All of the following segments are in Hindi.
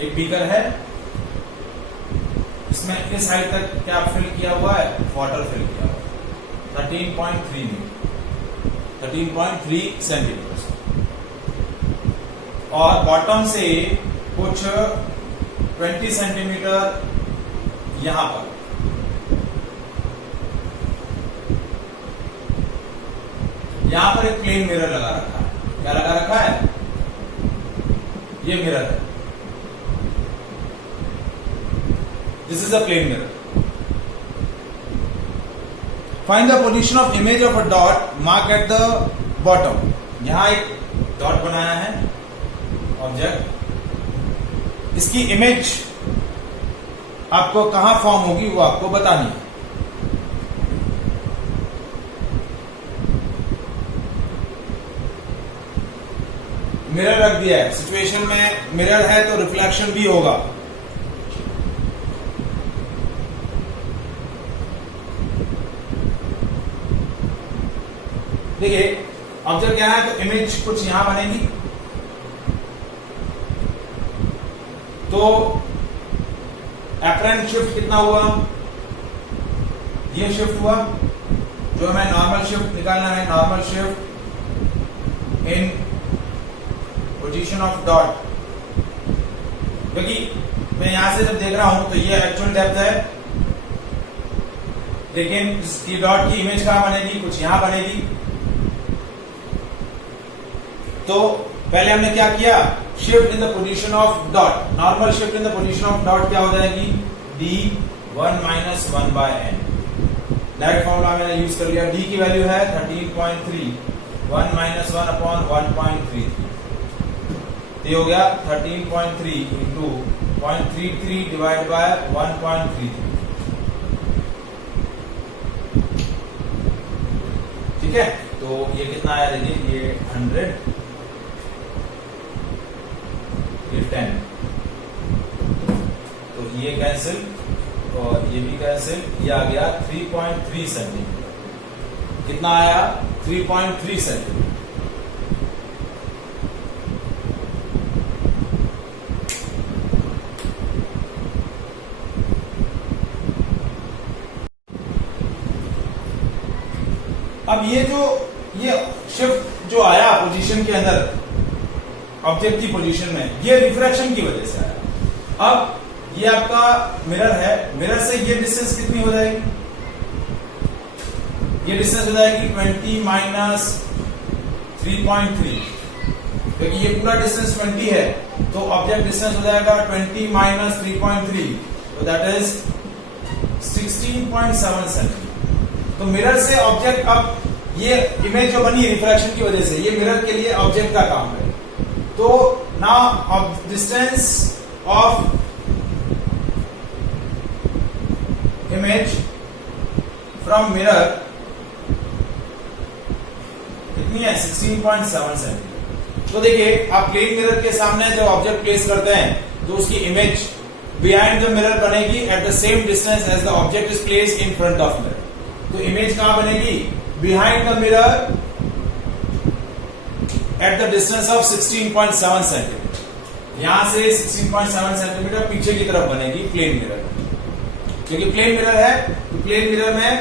एक बीकर है, इसमें इस हाइट तक क्या फिल किया हुआ है, वाटर फिल किया हुआ है 13.3 सेंटीमीटर, और बॉटम से कुछ 20 सेंटीमीटर यहां पर एक प्लेन मिरर लगा रखा है। क्या लगा रखा है? ये मिरर है, this is a plane mirror. Find the position of image of a dot mark at the bottom. यहां एक डॉट बनाया है ऑब्जेक्ट, इसकी इमेज आपको कहां फॉर्म होगी वो आपको बतानी है। मिरर रख दिया है, सिचुएशन में मिरर है तो रिफ्लेक्शन भी होगा। देखिए ऑब्जेक्ट क्या है, तो इमेज कुछ यहां बनेगी, तो एपरेंट शिफ्ट कितना हुआ, ये शिफ्ट हुआ, जो हमें नॉर्मल शिफ्ट निकालना है, normal shift in position of dot, क्योंकि मैं यहां से जब देख रहा हूं तो ये एक्चुअल डेप्थ है, लेकिन ये डॉट की इमेज कहां बनेगी, कुछ यहां बनेगी। तो पहले हमने क्या किया, shift in the position of dot, normal shift in the position of dot क्या हो जाएगी, d1 - 1/n। डायरेक्ट फॉर्मूला मैंने यूज कर लिया, d की वैल्यू है 13.3, 1 - 1/1.33, ये हो गया 13.3 इंटू 0.33 डिवाइड बाय 1.33। ठीक है, तो ये कितना आया, देखिए ये 100, ये 10, तो ये कैंसिल और ये भी कैंसिल, ये आ गया 3.3 सेंटीमीटर। कितना आया, 3.3 सेंटीमीटर। अब ये शिफ्ट जो आया पोजीशन के अंदर ऑब्जेक्ट की पोजीशन में, ये रिफ्रैक्शन की वजह से आया। अब ये आपका मिरर है, मिरर से ये डिस्टेंस कितनी हो जाएगी, ये डिस्टेंस हो जाएगी 20 - 3.3, क्योंकि ये पूरा डिस्टेंस 20 है, तो ऑब्जेक्ट डिस्टेंस हो जाएगा 20 - 3.3, तो दैट इज 16.7 सेंटीमीटर। तो मिरर से ऑब्जेक्ट, अब ये इमेज जो बनी रिफ्रैक्शन की वजह से, ये मिरर के लिए ऑब्जेक्ट का काम है। तो now distance of image from mirror कितनी है, 16.7 सेंटीमीटर। तो देखिए आप प्लेन मिरर के सामने जब ऑब्जेक्ट प्लेस करते हैं तो उसकी इमेज बिहाइंड द मिरर बनेगी at the same distance as the object is placed in front of mirror. तो इमेज कहां बनेगी, behind the mirror at the distance of 16.7 centimetre. यहां से 16.7 सेंटीमीटर पीछे की तरफ बनेगी प्लेन मिरर, क्योंकि प्लेन मिरर है तो प्लेन मिरर में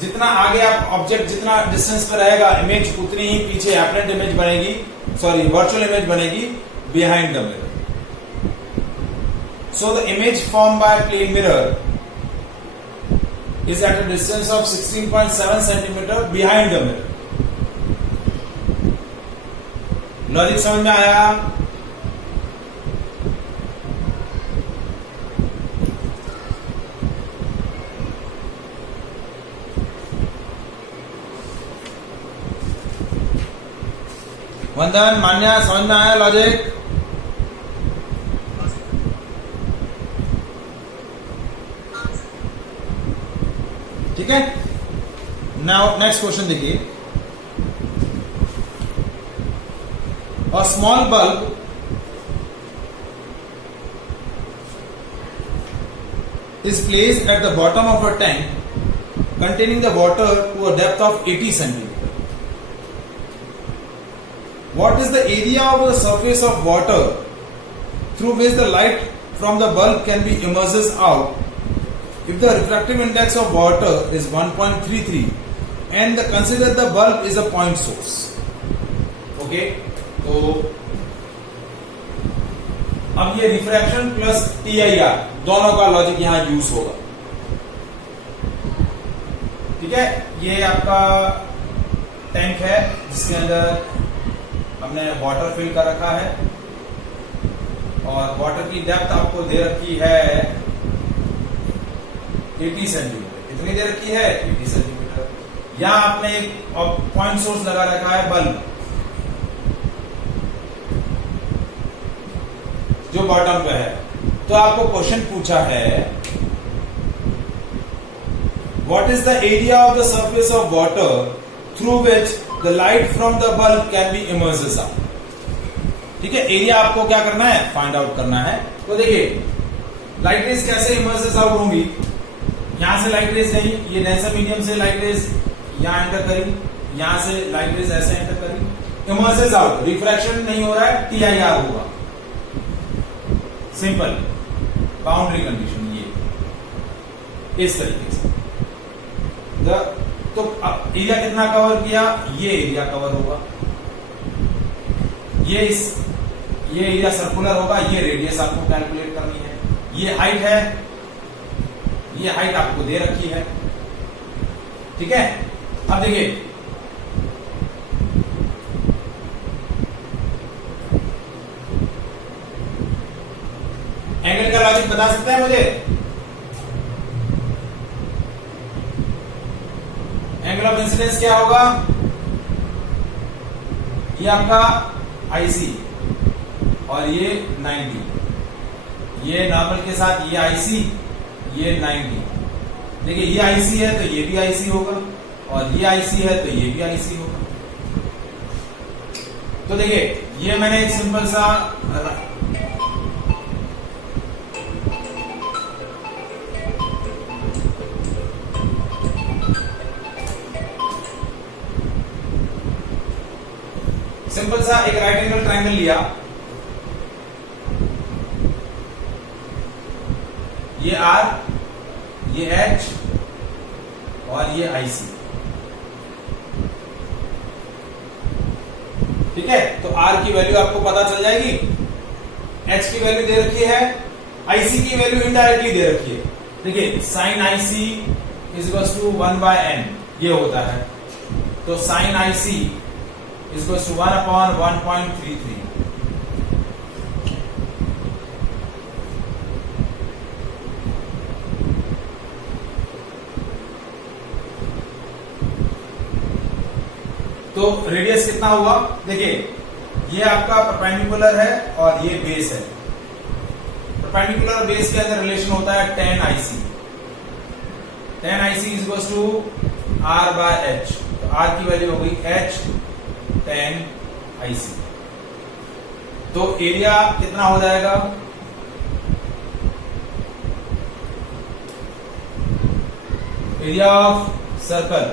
जितना आगे आप ऑब्जेक्ट जितना डिस्टेंस पर रहेगा, इमेज उतनी ही पीछे एपरेंट इमेज बनेगी, सॉरी वर्चुअल इमेज बनेगी behind the mirror. So the image formed by a plane mirror is at a distance of 16.7 centimeter behind the mirror. Logic समझ में आया? वंदन, मान्या, समझ में आया लॉजिक? ठीक है, नाउ नेक्स्ट क्वेश्चन देखिए। A small bulb is placed at the bottom of a tank containing the water to a depth of 80 centimeter. What is the area of the surface of water through which the light from the bulb can be immerses out if the refractive index of water is 1.33 and consider the bulb is a point source? Okay, तो अब ये रिफ्रैक्शन प्लस TIR दोनों का लॉजिक यहां यूज होगा. ठीक है, ये आपका टैंक है जिसके अंदर हमने वाटर फिल कर रखा है और वाटर की डेप्थ आपको दे रखी है 80 सेंटीमीटर. कितनी दे रखी है? 80 सेंटीमीटर. यहां आपने एक पॉइंट सोर्स लगा रखा है बल्ब जो बॉटम पे है. तो आपको क्वेश्चन पूछा है what is the area of the surface of water through which the light from the bulb can be emerges out. ठीक है, एरिया आपको क्या करना है? फाइंड आउट करना है. तो देखिए लाइट रेज कैसे इमर्सेस आउट होंगी. यहां से लाइट रेज गई, ये डेंसर मीडियम से लाइट रेज यहां एंटर करी, यहां से लाइट रेज ऐसे एंटर करी, इमर्सेस आउट. रिफ्रैक्शन नहीं हो रहा है, TIR होगा. सिंपल बाउंड्री कंडीशन ये इस तरीके से. तो अब एरिया कितना कवर किया? ये एरिया कवर होगा. ये एरिया सर्कुलर होगा. ये रेडियस आपको कैलकुलेट करनी है. ये हाइट है, ये हाइट आपको दे रखी है. ठीक है, अब देखिए एंगल का लॉजिक बता सकते हैं मुझे? एंगल ऑफ इंसिडेंस क्या होगा? ये आपका IC और ये 90. ये नॉर्मल के साथ ये IC, ये 90. देखिए ये IC है तो ये भी IC होगा और ये IC है तो ये भी IC होगा. तो देखिए ये मैंने एक सिंपल सा एक राइट एंगल ट्रायंगल लिया. ये R, ये H और ये IC. ठीक है, तो R की वैल्यू आपको पता चल जाएगी, H की वैल्यू दे रखी है, IC की वैल्यू इनडायरेक्टली दे रखी है. देखिए sin IC is to 1/n ये होता है. तो sin IC is equals to 1/1.33. तो रेडियस कितना हुआ? देखिए ये आपका परपेंडिकुलर है और ये बेस है. परपेंडिकुलर और बेस के अंदर रिलेशन होता है tan IC. tan IC is equals to R/H. तो R की वैल्यू हो गई H tan IC. तो एरिया कितना हो जाएगा? Area of circle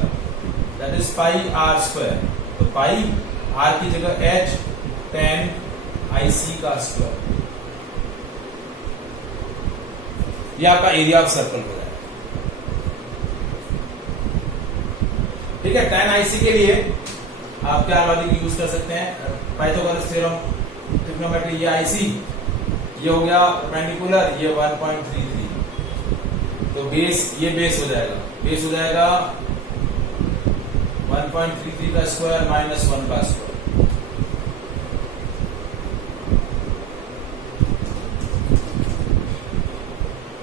that is pi R². तो पाई R की जगह H tan IC का स्क्वायर. यह आपका एरिया ऑफ सर्कल हो जाएगा. ठीक है, tan IC के लिए आप क्या लॉजिक यूज कर सकते हैं? Pythagoras theorem, trigonometry. ये IC ये हो गया परपेंडिकुलर, ये 1.33. तो बेस, ये बेस हो जाएगा. बेस हो जाएगा 1.33 का स्क्वायर माइनस 1 का स्क्वायर.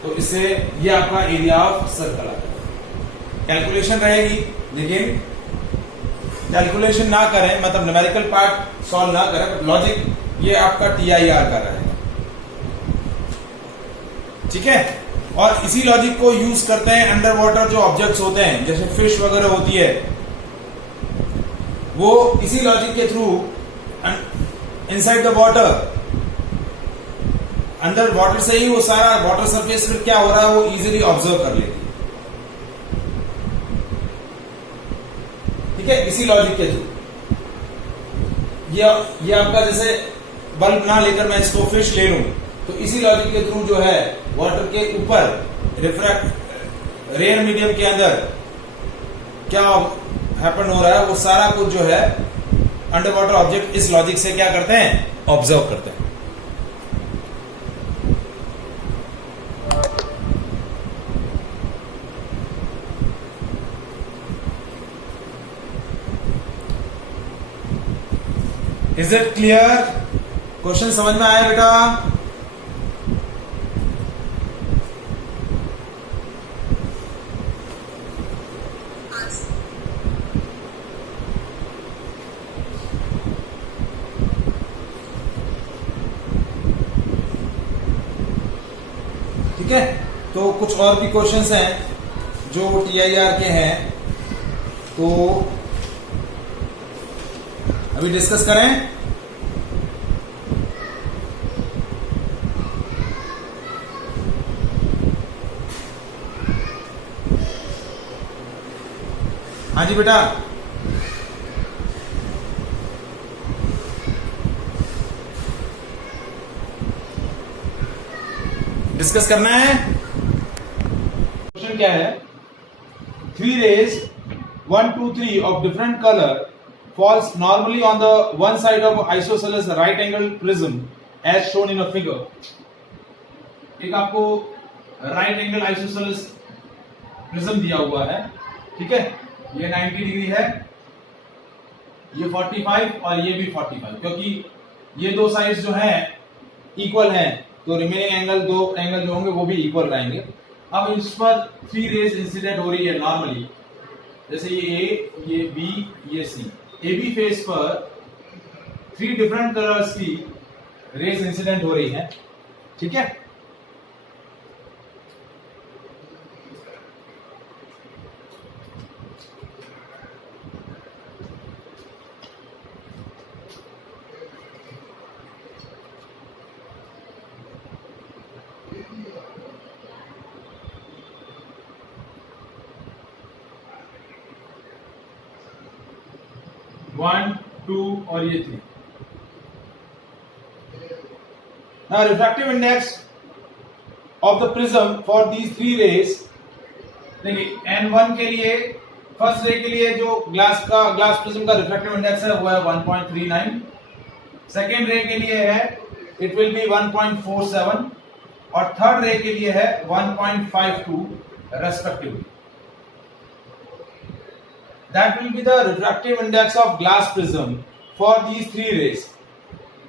तो इससे ये आपका एरिया ऑफ सर्कल आ जाएगा. कैलकुलेशन रहेगी, लेकिन कैलकुलेशन ना करें, मतलब न्यूमेरिकल पार्ट सॉल्व ना करें, लॉजिक ये आपका TIR कर रहेगा. ठीक है, और इसी लॉजिक को यूज करते हैं अंडर वाटर जो ऑब्जेक्ट्स होते हैं, जैसे फिश वगैरह होती है, वो इसी लॉजिक के through inside the water, under water से ही वो सारा वाटर सरफेस पर क्या हो रहा है वो इजीली ऑब्जर्व कर लेती है. ठीक है, इसी लॉजिक के थ्रू ये आपका जैसे बल्ब ना लेकर मैं इसको फिश ले लूं, तो इसी लॉजिक के थ्रू जो है वाटर के ऊपर रिफ्रैक्ट रेयर मीडियम के अंदर क्या हैपन हो रहा है, वो सारा कुछ जो है अंडर वाटर ऑब्जेक्ट इस लॉजिक से क्या करते हैं, ऑब्जर्व करते हैं। Is it clear? क्वेश्चन समझ में आया बेटा? ठीक है, तो कुछ और भी क्वेश्चंस हैं जो TIR के हैं, तो अभी डिस्कस करें। हाँ जी बेटा, डिस्कस करना है। क्वेश्चन क्या है? 3 rays 1, 2, 3 of different color falls normally on the one side of isosceles right angle prism as shown in a figure। एक आपको राइट एंगल आइसोसेलेस प्रिज्म दिया हुआ है, ठीक है, ये 90 डिग्री है, ये 45 और ये भी 45, क्योंकि ये दो साइड्स जो हैं इक्वल हैं, तो रिमेनिंग एंगल, दो एंगल जो होंगे वो भी इक्वल रहेंगे। अब इस पर 3 रेज इंसिडेंट हो रही है नॉर्मली, जैसे ये A, ये B, ये C। AB फेस पर 3 डिफरेंट कलर्स की रेज इंसिडेंट हो रही है, ठीक है। वन, टू और ये 3। Now refractive index of the prism for these 3 rays, देखिए N1 के लिए, फर्स्ट रे के लिए जो ग्लास प्रिज्म का रिफ्रैक्टिव इंडेक्स है वो है 1.39, सेकेंड रे के लिए है इट विल बी 1.47 और थर्ड रे के लिए है 1.52 respectively. That will be the refractive index of glass prism for these 3 rays.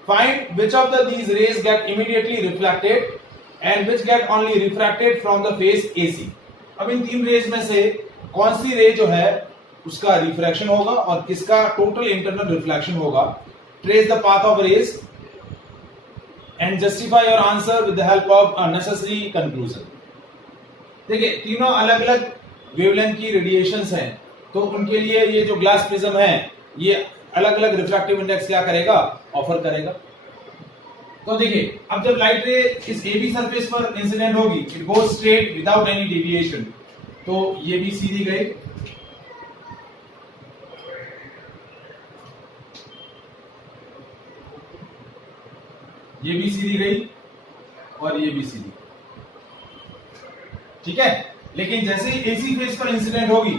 Find which of these rays get immediately reflected and which get only refracted from the face AC. अब इन 3 रेज में से कौन सी रे जो है उसका रिफ्रैक्शन होगा और किसका टोटल इंटरनल रिफ्लेक्शन होगा। Trace the path of rays and justify your answer with the help of a necessary conclusion. देखिए तीनों अलग अलग वेवलेंथ की रेडिएशंस हैं, तो उनके लिए ये जो ग्लास प्रिज्म है ये अलग अलग रिफ्रैक्टिव इंडेक्स क्या करेगा, ऑफर करेगा। तो देखिए अब जब लाइट रे इस AB सरफेस पर इंसिडेंट होगी, it goes straight without any deviation, तो ये भी सीधी गई, ये भी सीधी गई और ये भी सीधी, ठीक है। लेकिन जैसे ही AC फेस पर इंसिडेंट होगी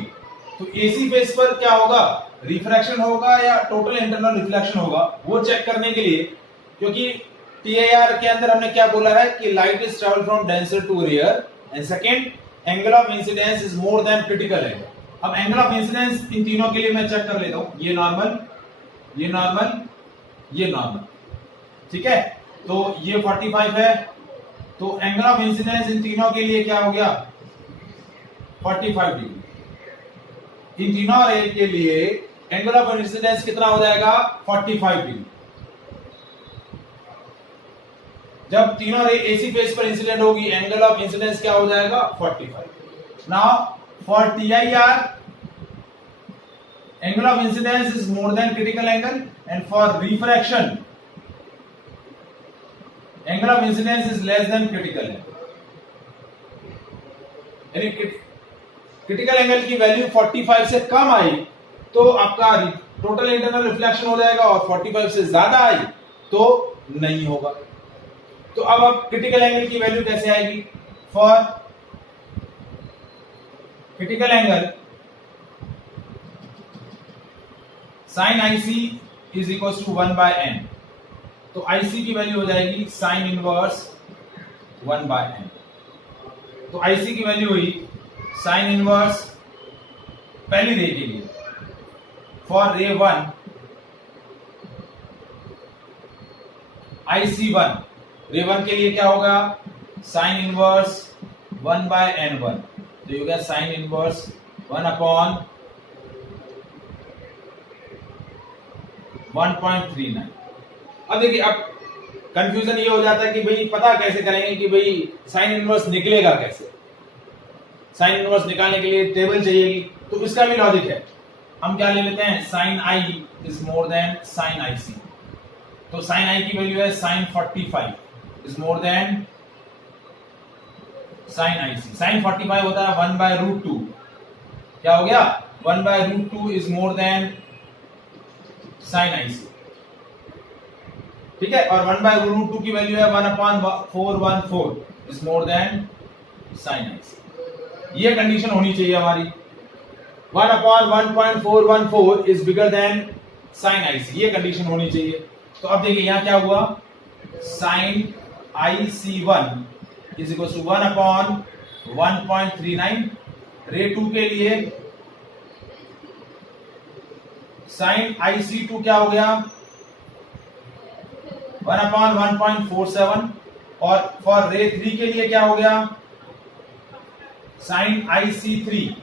तो AC फेस पर क्या होगा, रिफ्रैक्शन होगा या टोटल इंटरनल रिफ्लेक्शन होगा, वो चेक करने के लिए, क्योंकि TIR के अंदर हमने क्या बोला है कि light is travel from denser to rare and second angle of incidence is more than critical angle. अब एंगल ऑफ इंसिडेंस इन तीनों के लिए मैं चेक कर लेता हूं, ये नॉर्मल, ये नॉर्मल, ये नॉर्मल, ठीक है। तो ये 45 है, तो एंगल ऑफ इंसिडेंस इन तीनों के लिए क्या हो गया, 45 डिग्री। इन तीनों रे के लिए एंगल ऑफ इंसिडेंस कितना हो जाएगा, 45 डिग्री। जब तीनों रे AC फेस पर इंसिडेंट होगी, एंगल ऑफ इंसिडेंस क्या हो जाएगा, 45। Now for TIR angle of incidence is more than critical angle and for refraction angle of incidence is less then critical angle. यानी क्रिटिकल एंगल की वैल्यू 45 से कम आई तो आपका टोटल इंटरनल रिफ्लेक्शन हो जाएगा, और 45 से ज्यादा आई तो नहीं होगा। तो अब क्रिटिकल एंगल की वैल्यू कैसे आएगी? For critical angle sine IC is equal to 1/n। तो आईसी की वैल्यू हो जाएगी साइन इनवर्स 1/n। तो आईसी की वैल्यू हुई साइन इनवर्स पहली रे के लिए, फॉर रे 1 IC1, रे 1 के लिए क्या होगा? Sine inverse 1/n1। तो ये हो गया साइन इनवर्स 1/1.39। अब देखिए, अब कंफ्यूजन ये हो जाता है कि भाई पता कैसे करेंगे कि भाई साइन इनवर्स निकलेगा कैसे? साइन इनवर्स निकालने के लिए टेबल चाहिएगी, तो इसका भी लॉजिक है। हम क्या ले लेते हैं? Sine I is more than sine IC. तो साइन आई की वैल्यू है sine 45 is more than sine IC. Sine 45 होता है 1/√2। क्या हो गया? 1/√2 is more than sine IC. ठीक है, और 1/√2 की वैल्यू है 1/414 is more than sine IC. ये कंडीशन होनी चाहिए हमारी। 1/1.414 is bigger than sine IC, ये कंडीशन होनी चाहिए। तो अब देखिए यहां क्या हुआ? Sine IC1 is equal to 1/1.39। Ray 2 के लिए साइन IC2 क्या हो गया? 1/1.47। और फॉर रे 3 के लिए क्या हो गया? Sine IC3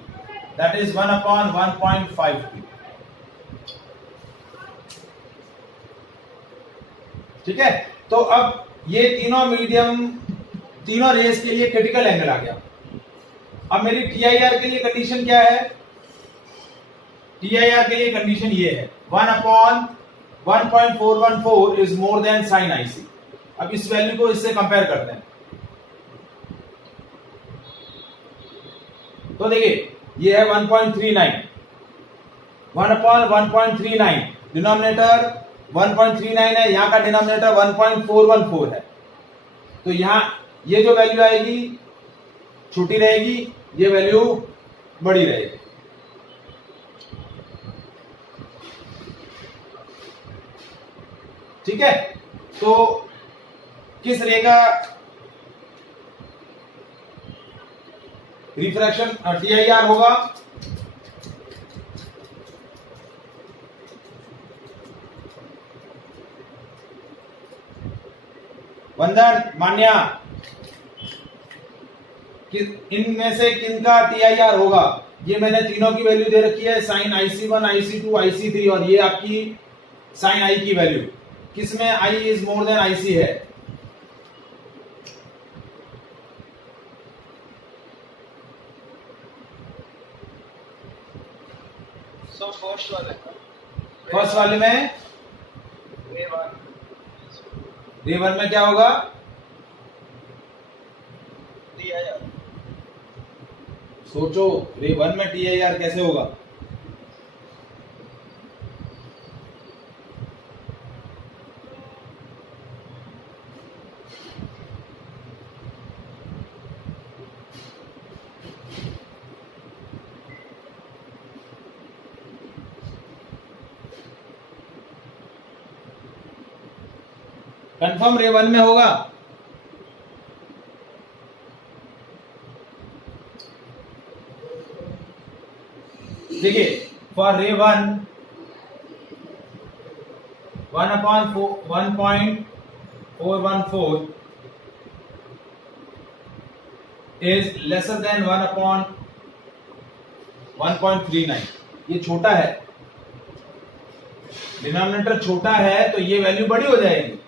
that is 1/1.52। ठीक है, तो अब ये तीनों मीडियम, तीनों रेस के लिए क्रिटिकल एंगल आ गया। अब मेरी TIR के लिए कंडीशन क्या है? TIR के लिए कंडीशन ये है 1/1.414 is more than sine IC. अब इस वैल्यू को इससे कंपेयर करते हैं। तो देखिए ये है 1.39, 1/1.39, डिनोमिनेटर 1.39 है, यहां का डिनोमिनेटर 1.414 है। तो यहां ये जो वैल्यू आएगी छोटी रहेगी, ये वैल्यू बड़ी रहेगी। ठीक है, तो किस रे का रिफ्रैक्शन TIR होगा? वंदन, मान्या, इनमें से किनका TIR होगा? ये मैंने तीनों की वैल्यू दे रखी है, साइन IC1, IC2, IC3, और ये आपकी साइन आई की वैल्यू। किसमें I is more then IC है? फर्स्ट वाले में रे 1 में क्या होगा? सोचो, रे 1 में TIR कैसे होगा? कंफर्म रे 1 में होगा? देखिए, फॉर रे 1 1/1.414 इज लेसर देन 1/1.39। ये छोटा है, डिनोमिनेटर छोटा है, तो ये वैल्यू बड़ी हो जाएगी।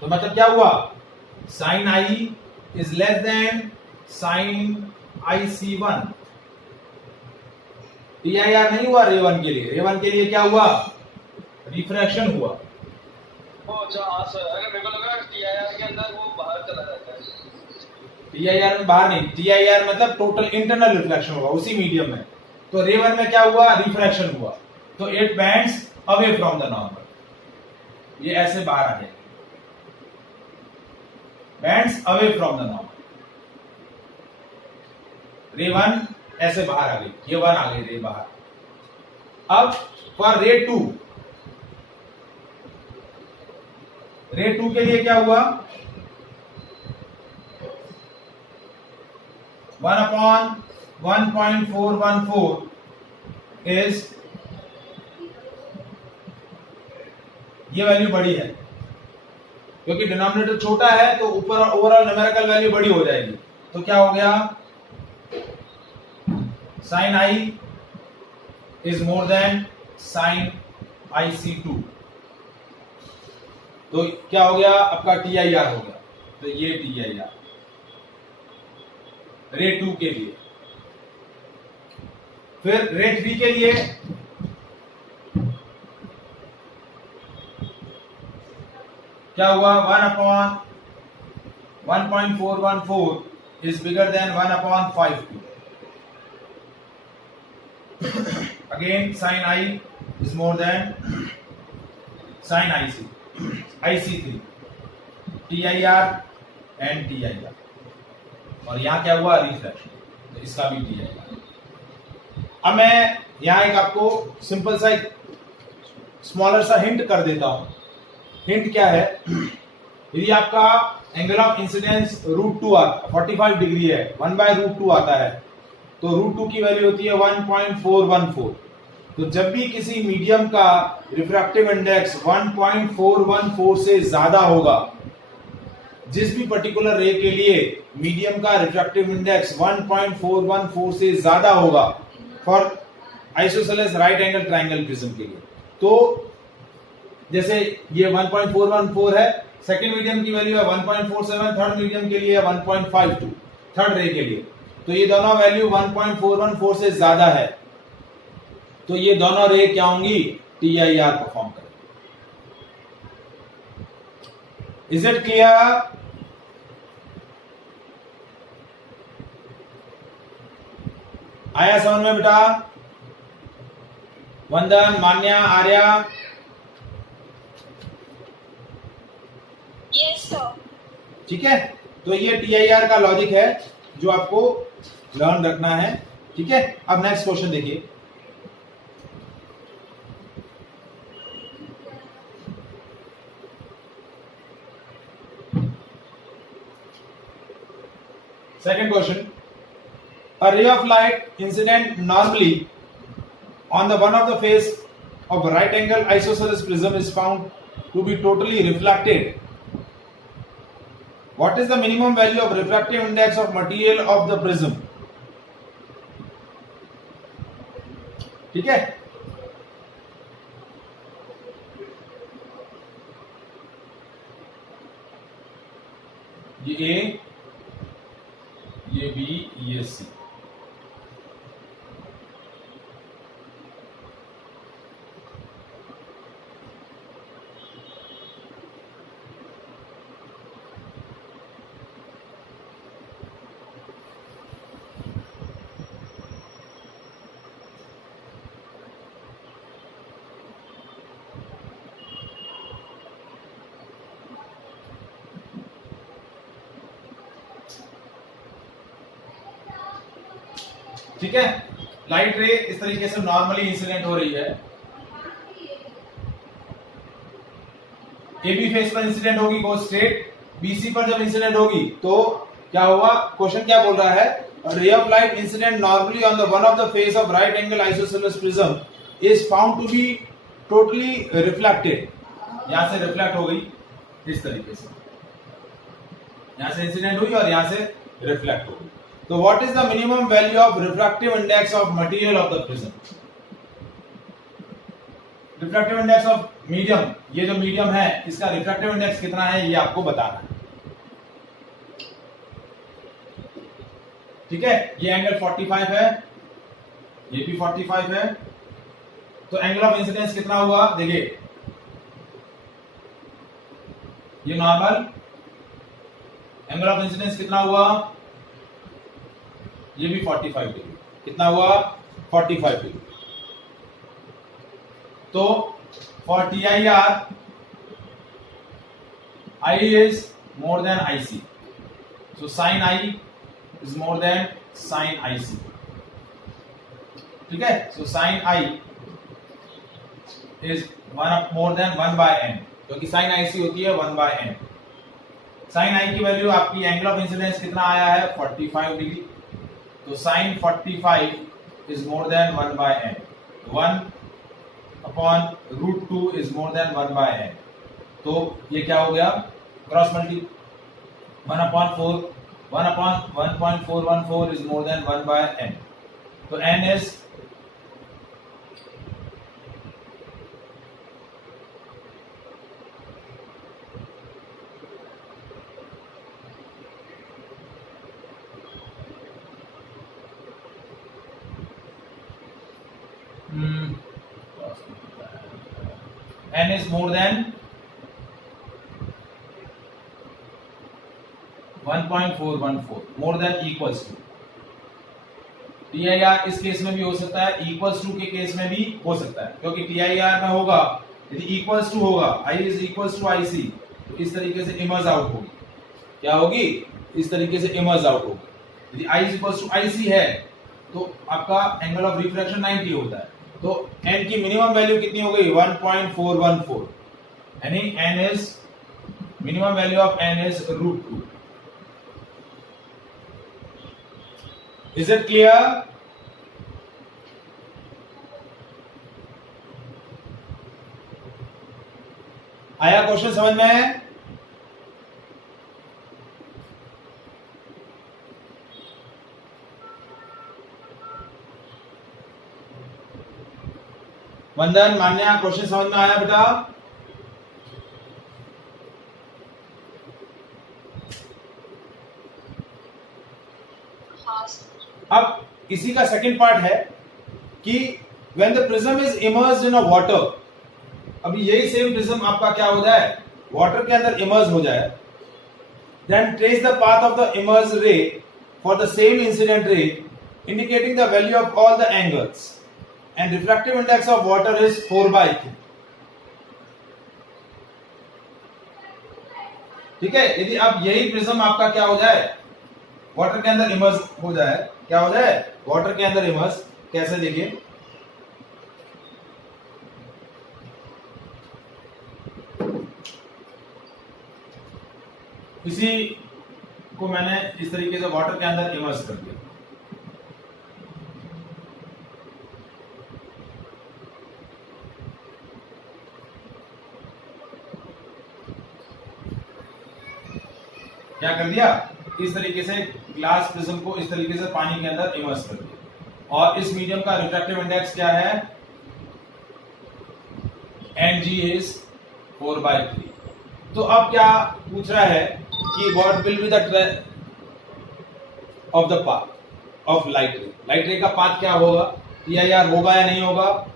तो मतलब क्या हुआ? Sine I is less than sine IC1। TIR नहीं हुआ रे 1 के लिए। रे 1 के लिए क्या हुआ? रिफ्रैक्शन हुआ। अच्छा, हाँ सर, अगर मेरे को लगा TIR के अंदर वो बाहर चला जाता है। TIR में बाहर नहीं, TIR मतलब टोटल इंटरनल रिफ्लेक्शन होगा उसी मीडियम में। तो रे 1 में क्या हुआ, रिफ्रैक्शन हुआ, तो it bends away from the normal, ये ऐसे बाहर आ जाएगी, bends away from the normal. Ray 1 ऐसे बाहर आ गई, ये 1 आ गई रे बाहर। अब फॉर रे 2, रे 2 के लिए क्या हुआ, 1/1.414 इज, ये वैल्यू बड़ी है क्योंकि डिनोमिनेटर छोटा है तो ऊपर ओवरऑल न्यूमेरिकल वैल्यू बड़ी हो जाएगी। तो क्या हो गया, sine I is more than sine IC2, तो क्या हो गया आपका TIR हो गया। तो ये TIR रे 2 के लिए। फिर रे 3 के लिए क्या हुआ, 1/1.414 is bigger than 1/52. Again sin I is more than sin IC3, TIR and TIR, और यहां क्या हुआ, रिफ्लेक्शन, तो इसका भी TIR। अब मैं यहां एक आपको सिंपल सा एक स्मॉलर सा हिंट कर देता हूं। हिंट क्या है, यदि आपका एंगल ऑफ इंसिडेंस √2 आता 45 डिग्री है, 1/√2 आता है, तो √2 की वैल्यू होती है 1.414। तो जब भी किसी मीडियम का रिफ्रैक्टिव इंडेक्स 1.414 से ज्यादा होगा, जिस भी पर्टिकुलर रे के लिए मीडियम का रिफ्रैक्टिव इंडेक्स 1.414 से ज्यादा होगा for isosceles right angle triangle prism के लिए, तो जैसे ये 1.414 है, सेकेंड मीडियम की वैल्यू है 1.47, थर्ड मीडियम के लिए 1.52, थर्ड रे के लिए, तो ये दोनों वैल्यू 1.414 से ज्यादा है, तो ये दोनों रे क्या होंगी, TIR परफॉर्म करेंगे। Is it clear? आया समझ में बेटा? वंदन, मान्या, आर्या? Yes sir. ठीक है, तो ये TIR का लॉजिक है जो आपको लर्न रखना है। ठीक है, अब नेक्स्ट क्वेश्चन देखिए। Second question, a ray of light incident normally on the one of the face of a right angle isosceles prism is found to be totally reflected. What is the minimum value of refractive index of material of the prism? ठीक है, ये A, ये B, ये C। ठीक है, लाइट रे इस तरीके से नॉर्मली इंसिडेंट हो रही है, AB फेस पर इंसिडेंट होगी गो स्ट्रेट, BC पर जब इंसिडेंट होगी तो क्या हुआ, क्वेश्चन क्या बोल रहा है, ray of light incident normally on the one of the face of right angle isosceles prism is found to be totally reflected. यहां से रिफ्लेक्ट हो गई इस तरीके से, यहां से इंसिडेंट हुई और यहां से रिफ्लेक्ट हो गई। तो what is the minimum value of refractive index of material of the prism? Refractive index of medium, ये जो मीडियम है इसका रिफ्रैक्टिव इंडेक्स कितना है ये आपको बताना है। ठीक है, ये एंगल 45 है, ये भी 45 है, तो एंगल ऑफ इंसिडेंस कितना हुआ देखिए, ये नॉर्मल एंगल ऑफ इंसिडेंस कितना हुआ ये भी 45 डिग्री। कितना हुआ? 45 डिग्री। तो for TIR I is more than IC, so sin I is more than sin IC. ठीक है? So sin I is more than 1 by n, क्योंकि sin IC होती है 1 by n। sin I की वैल्यू आपकी एंगल ऑफ इंसिडेंस कितना आया है? 45 डिग्री। तो sin 45 is more than 1 by n, 1 upon root 2 is more than 1 by n। तो ये क्या हो गया? Cross multi 1 upon 4, 1 upon 1.414 is more than 1 by n। तो n is n is more than 1.414, more than equals to। TIR इस केस में भी हो सकता है, equals to के केस में भी हो सकता है, क्योंकि TIR में होगा यदि equals to होगा I is equals to IC, तो इस तरीके से इमर्ज आउट होगी। क्या होगी? इस तरीके से इमर्ज आउट होगी। यदि I is equals to IC है तो आपका एंगल ऑफ रिफ्रैक्शन 90 होता है। तो n की मिनिमम वैल्यू कितनी हो गई? 1.414, यानी n is minimum value of n is √2। Is it clear? आया क्वेश्चन समझ में? वंदन, मान्या, क्वेश्चन समझ में आया बेटा? अब इसी का सेकंड पार्ट है कि when the prism is immersed in a water, अभी यही सेम प्रिज्म आपका क्या हो जाए? वाटर के अंदर इमर्ज हो जाए, then trace the path of the immersed ray for the same incident ray, indicating the value of all the angles, and refractive index of water is 4/3। ठीक है? यदि अब यही प्रिज्म आपका क्या हो जाए? वाटर के अंदर इमर्ज हो जाए, क्या हो जाए? वाटर के अंदर इमर्ज। कैसे? देखिए, इसी को मैंने इस तरीके से वाटर के अंदर इमर्ज कर दिया। क्या कर दिया? इस तरीके से ग्लास प्रिज्म को इस तरीके से पानी के अंदर इमर्स कर दिया। और इस मीडियम का रिफ्रैक्टिव इंडेक्स क्या है? Ng is 4/3। तो अब क्या पूछ रहा है कि what will be the of the path of light रे? लाइट रे का पाथ क्या होगा? TIR होगा या नहीं होगा?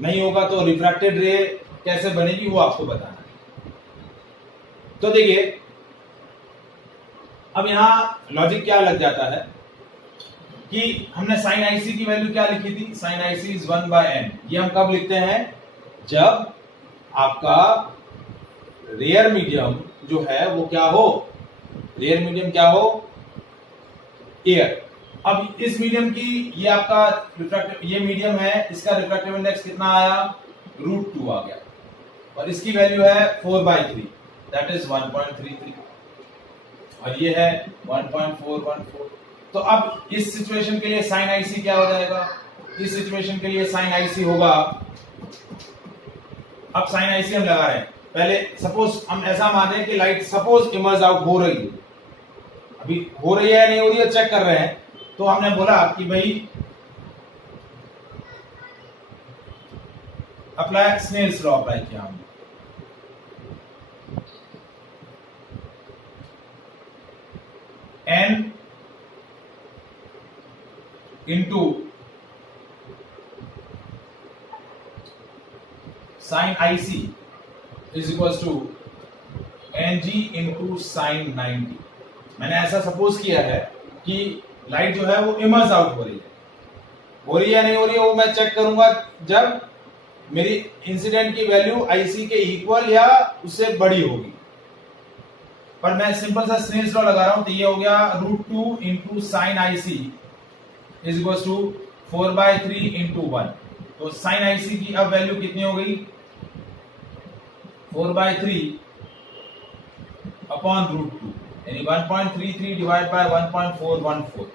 नहीं होगा तो रिफ्रैक्टेड रे कैसे बनेगी वो आपको बताना है। तो देखिए, अब यहां लॉजिक क्या लग जाता है कि हमने sin IC की वैल्यू क्या लिखी थी? sin IC is 1/n। ये हम कब लिखते हैं? जब आपका रेयर मीडियम जो है वो क्या हो? रेयर मीडियम क्या हो? एयर। अब इस मीडियम की ये आपका रिफ्रैक्टिव, ये मीडियम है, इसका रिफ्रैक्टिव इंडेक्स कितना आया? √2 आ गया, और इसकी वैल्यू है 4/3, दैट इज 1.33, और ये है 1.414। तो अब इस सिचुएशन के लिए sin IC क्या हो जाएगा? इस सिचुएशन के लिए sin IC होगा, अब sin IC हम लगा रहे हैं। पहले सपोज हम ऐसा माने कि लाइट सपोज इमर्ज आउट हो रही है, अभी हो रही है या नहीं हो रही है चेक कर रहे हैं। तो हमने बोला कि भाई अप्लाई स्नेल्स लॉ अप्लाई किया हमने। n into sin IC is equals to Ng into sin 90। मैंने ऐसा सपोज किया है कि लाइट जो है वो इमर्स आउट हो रही है या नहीं हो रही है, वो मैं चेक करूंगा जब मेरी इंसिडेंट की वैल्यू आईसी के इक्वल या उससे बड़ी होगी। पर मैं सिंपल सा स्नेल्स लॉ लगा रहा हूं, तो ये हो गया √2 into sine IC is equal to 4/3 into 1। तो साइन आईसी की अब वैल्यू कितनी हो गई, 4/3 अपॉन √2, यानी 1.33 डिवाइड बाय 1.414।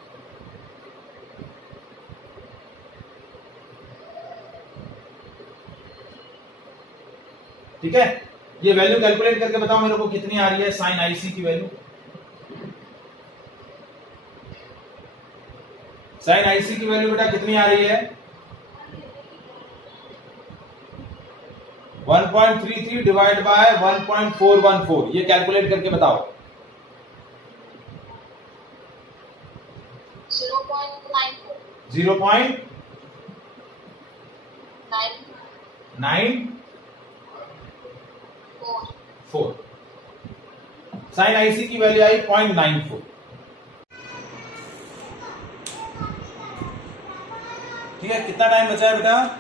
ठीक है, ये वैल्यू कैलकुलेट करके बताओ मेरे को कितनी आ रही है साइन आईसी की वैल्यू। साइन आईसी की वैल्यू बेटा कितनी आ रही है, 1.33 डिवाइड बाय 1.414। ये कैलकुलेट करके बताओ। 0.94। साइन आईसी की वैल्यू आई 0.94। ठीक है, कितना टाइम बचा है बेटा,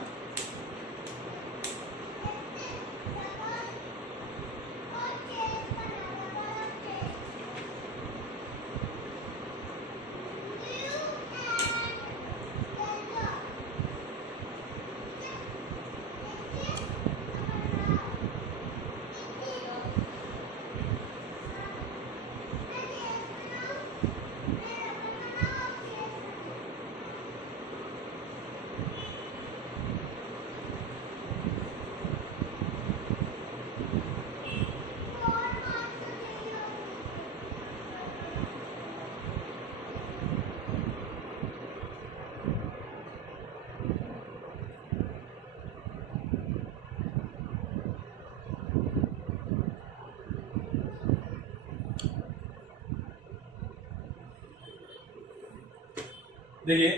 देखिए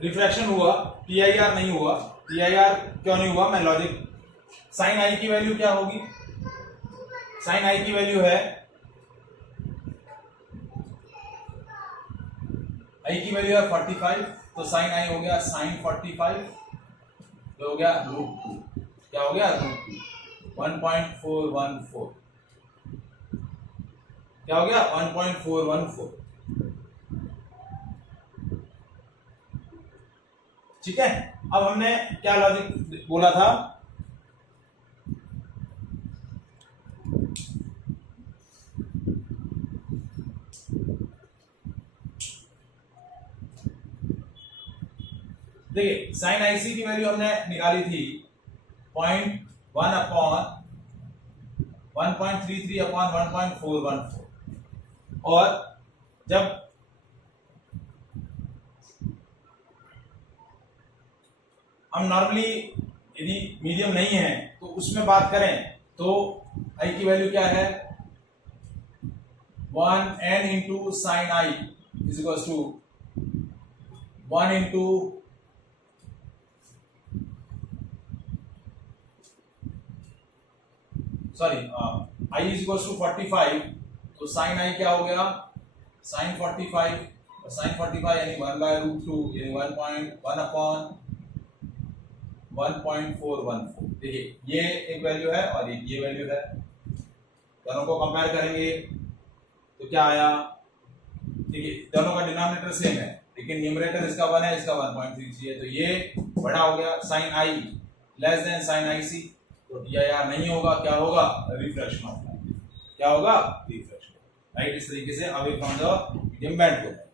रिफ्रैक्शन हुआ, टीआईआर नहीं हुआ। टीआईआर क्यों नहीं हुआ, मैं लॉजिक, साइन आई की वैल्यू क्या होगी, साइन आई की वैल्यू है, आई की वैल्यू है 45, तो साइन आई हो गया साइन 45, तो हो गया √2, क्या हो गया √2, 1.414, क्या हो गया 1.414। ठीक है, अब हमने क्या लॉजिक बोला था, देखिए साइन आईसी की वैल्यू हमने निकाली थी 0.1 अपॉन 1.33 अपॉन 1.414, और जब हम नॉर्मली यदि मीडियम नहीं है तो उसमें बात करें तो आई की वैल्यू क्या है, 1n into sine I is equal to 1 into I is equal to 45, तो साइन आई क्या हो गया साइन 45, और साइन 45 यानी 1/√2 यानी 1.1 अपॉन 1.414। देखिए ये एक वैल्यू है और ये वैल्यू है, दोनों को कंपेयर करेंगे तो क्या आया, देखिए दोनों का डिनोमिनेटर सेम है लेकिन न्यूमरेटर इसका 1 है, इसका 1.33 है, तो ये बड़ा हो गया साइन आई लेस देन साइन आईसी, तो टीआईआर नहीं होगा, क्या होगा रिफ्रैक्शन ऑफ लाइट, क्या होगा रिफ्रैक्शन, राइट। इस तरीके से away from the medium bend होता है।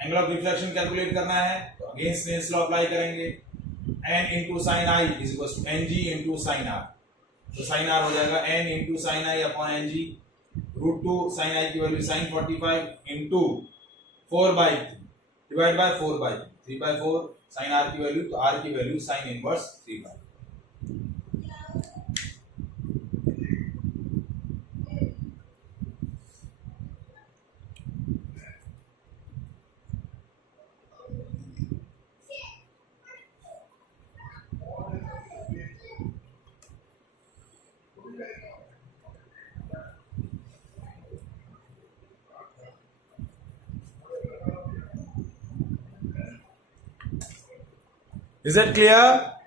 एंगल ऑफ रिफ्रैक्शन कैलकुलेट करना है तो अगेन स्नेल्स लॉ अप्लाई करेंगे, n into sine I is equal to N G into sine R, तो साइन आर हो जाएगा n into sine I upon N G, √2 sine I की value sine 45 into 4/3 divide by 4/3, 3/4 sine R की वैल्यू, तो आर की value sine inverse 3/4। Is that clear?